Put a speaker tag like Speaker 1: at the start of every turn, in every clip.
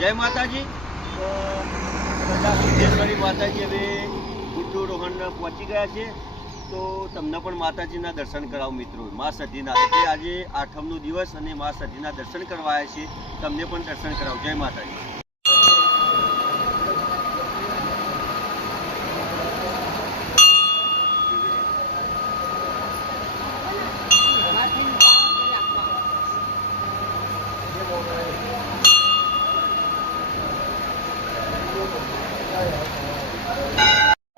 Speaker 1: જય માતાજી. બધા સિદ્ધેશ્વરી માતાજી હવે ગુડ્ડુ રોહન પહોંચી ગયા છે. તો તમને પણ માતાજીના દર્શન કરાવો મિત્રો. મા સદીના એટલે આજે આઠમનો દિવસ અને મા સતીના દર્શન કરવા આવ્યા છે. તમને પણ દર્શન કરાવો. જય માતાજી.
Speaker 2: હા,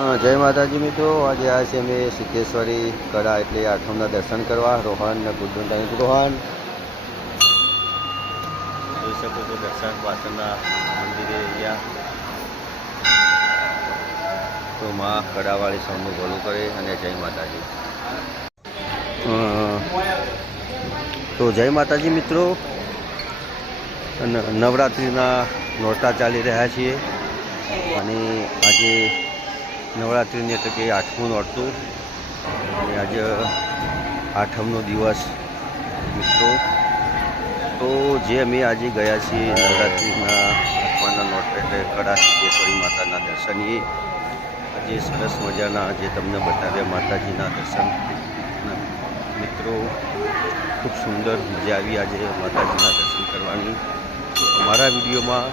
Speaker 2: જય માતાજી મિત્રો. આજે આ છે અમે સિદ્ધેશ્વરી કળા એટલે આઠમના દર્શન કરવા. રોહન ને ગુડ્ડુ ટાઈમ રોહન.
Speaker 1: જોઈ શકો છો દર્શન પાછળના મંદિરે અહીંયા
Speaker 2: તો માં કળાવાળી સૌનું ભલું કરે અને જય માતાજી. તો જય માતાજી મિત્રો. ન- નવરાત્રિના નોરતા ચાલી રહ્યા છીએ. અને આજે નવરાત્રિની એટલે કે આઠમું નોરતું. અને આજે આઠમનો દિવસ, મિત્રો. તો જે અમે આજે ગયા છીએ નવરાત્રિના આઠમાના નોટ એટલે કડા સિદ્ધેશ્વરી માતાના દર્શનીએ આજે સરસ મજાના જે તમને બતાવ્યા માતાજીના દર્શન. મિત્રો, ખૂબ સુંદર મજા આવી આજે માતાજીના દર્શન કરવાની. અમારા વિડીયોમાં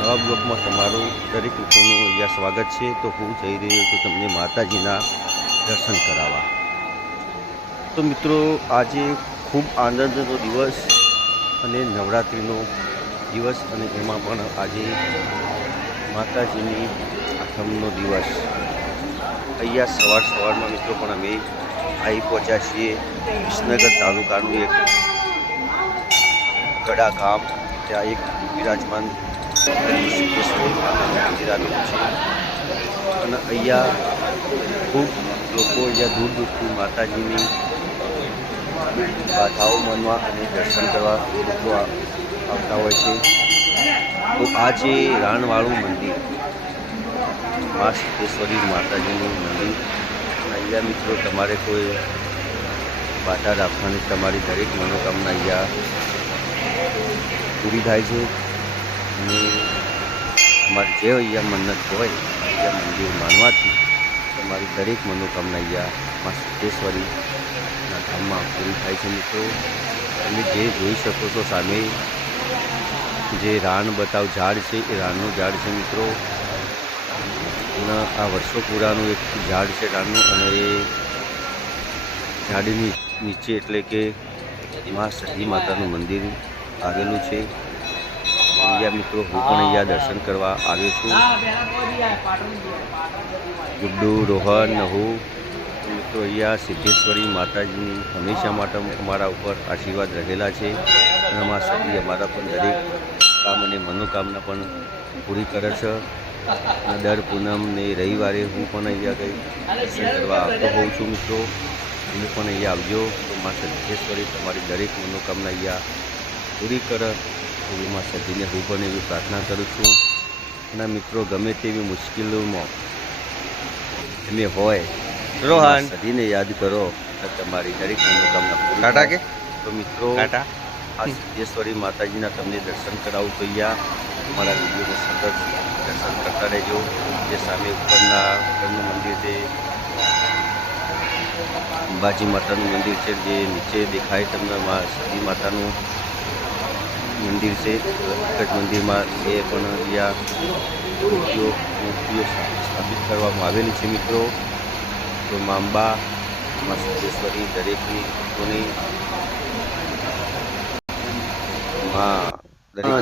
Speaker 2: નવા બ્લોગમાં તમારું દરેક લોકોનું અહીંયા સ્વાગત છે. તો હું જઈ રહ્યો છું તમને માતાજીના દર્શન કરાવવા. તો મિત્રો, આજે ખૂબ આનંદનો દિવસ અને નવરાત્રિનો દિવસ અને એમાં પણ આજે માતાજીની આઠમનો દિવસ. અહીંયા સવાર સવારમાં મિત્રો પણ અમે આવી પહોંચ્યા છીએ. વિસનગર તાલુકાનું એક ગડા ગામ ત્યાં એક વિરાજમાન અને અહીંયા ખૂબ લોકો અહીંયા દૂર દૂરથી માતાજીની ગાથાઓ માનવા અને દર્શન કરવા લોકો આવતા હોય છે. તો આ છે રાણવાળું મંદિર, મા સિદ્ધેશ્વરી માતાજીનું મંદિર, અને અહીંયા મિત્રો તમારે કોઈ બાધા રાખવાની તમારી દરેક મનોકામના અહીંયા પૂરી થાય છે. અને અમારી જે અહીંયા મન્નત હોય અહીંયા મંદિર માનવાથી. તમારી દરેક મનોકામના અહીંયા મા સિદ્ધેશ્વરીના ધામમાં પૂરી થાય છે મિત્રો. તમે જે જોઈ શકો છો સામે, જે રાન બતાવ ઝાડ છે, એ રાનનું ઝાડ છે મિત્રો. આ વર્ષો પૂરાનું એક ઝાડ છે રાનનું અને એ ઝાડની નીચે એટલે કે મા સતી માતાનું મંદિર આવેલું છે. અહીંયા મિત્રો હું પણ અહીંયા દર્શન કરવા આવ્યો છું. ગુડ્ડુ રોહન નહુ. મિત્રો અહીંયા સિદ્ધેશ્વરી માતાજીની હંમેશા માટે અમારા ઉપર આશીર્વાદ રહેલા છે. અને અમારા સતી અમારા પણ દરેક કામ અને મનોકામના પણ પૂરી કરે છે. દર પૂનમ ને રવિવારે હું પણ અહીંયા કંઈ દર્શન કરવા આવતો હોઉં છું મિત્રો. તમે પણ અહીંયા આવજો. તો મા સિદ્ધેશ્વરી તમારી દરેક મનોકામના અહીંયા પૂરી કરે. એવી મા સતીને હું પણ એવી પ્રાર્થના કરું છું. અને મિત્રો ગમે તેવી મુશ્કેલીઓમાં તમે હોય
Speaker 1: રોહન.
Speaker 2: સદીને યાદ કરો તો તમારી દરેક મનોકામના
Speaker 1: ટાટા
Speaker 2: કે? તો મિત્રો
Speaker 1: ટાટા.
Speaker 2: આ સિદ્ધેશ્વરી માતાજીના તમને દર્શન કરાવું તો અહીંયા અમારા વિડીયોને સતત દર્શન કરતા રહેજો. જે સામે ઉપરના ઉપરનું મંદિર છે અંબાજી માતાનું મંદિર છે જે નીચે દેખાય તમને સતી માતાનું. મંદિર છે એક મંદિરમાં એ પણ મૂર્તિઓ મૂર્તિઓ સ્થાપિત કરવામાં આવેલી છે મિત્રો. તો માંબા મા સિદ્ધેશ્વરી દરેકની ભક્તોની હા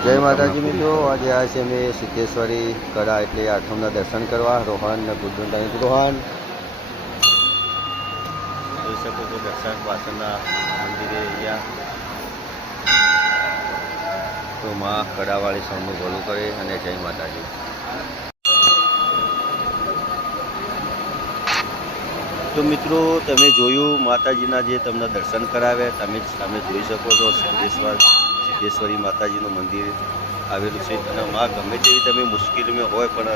Speaker 3: જય માતાજી મિત્રો. આજે આ છે અમે સિદ્ધેશ્વરી કળા એટલે આઠમના દર્શન કરવા. રોહન ને ગુડ્ડુ ટાઈમ રોહન.
Speaker 1: જોઈ શકો છો દર્શન વાસણના મંદિરે અહીંયા
Speaker 2: તો માં કડાવાળી સૌનું ભલું કરે અને જય માતાજી.
Speaker 1: તો મિત્રો, તમે જોયું માતાજીના જે તમને દર્શન કરાવ્યા, તમે સામે જોઈ શકો છો સિદ્ધેશ્વર સિદ્ધેશ્વરી માતાજીનું મંદિર આવેલું છે. અને માં ગમે તેવી તમે મુશ્કેલીમાં હોય પણ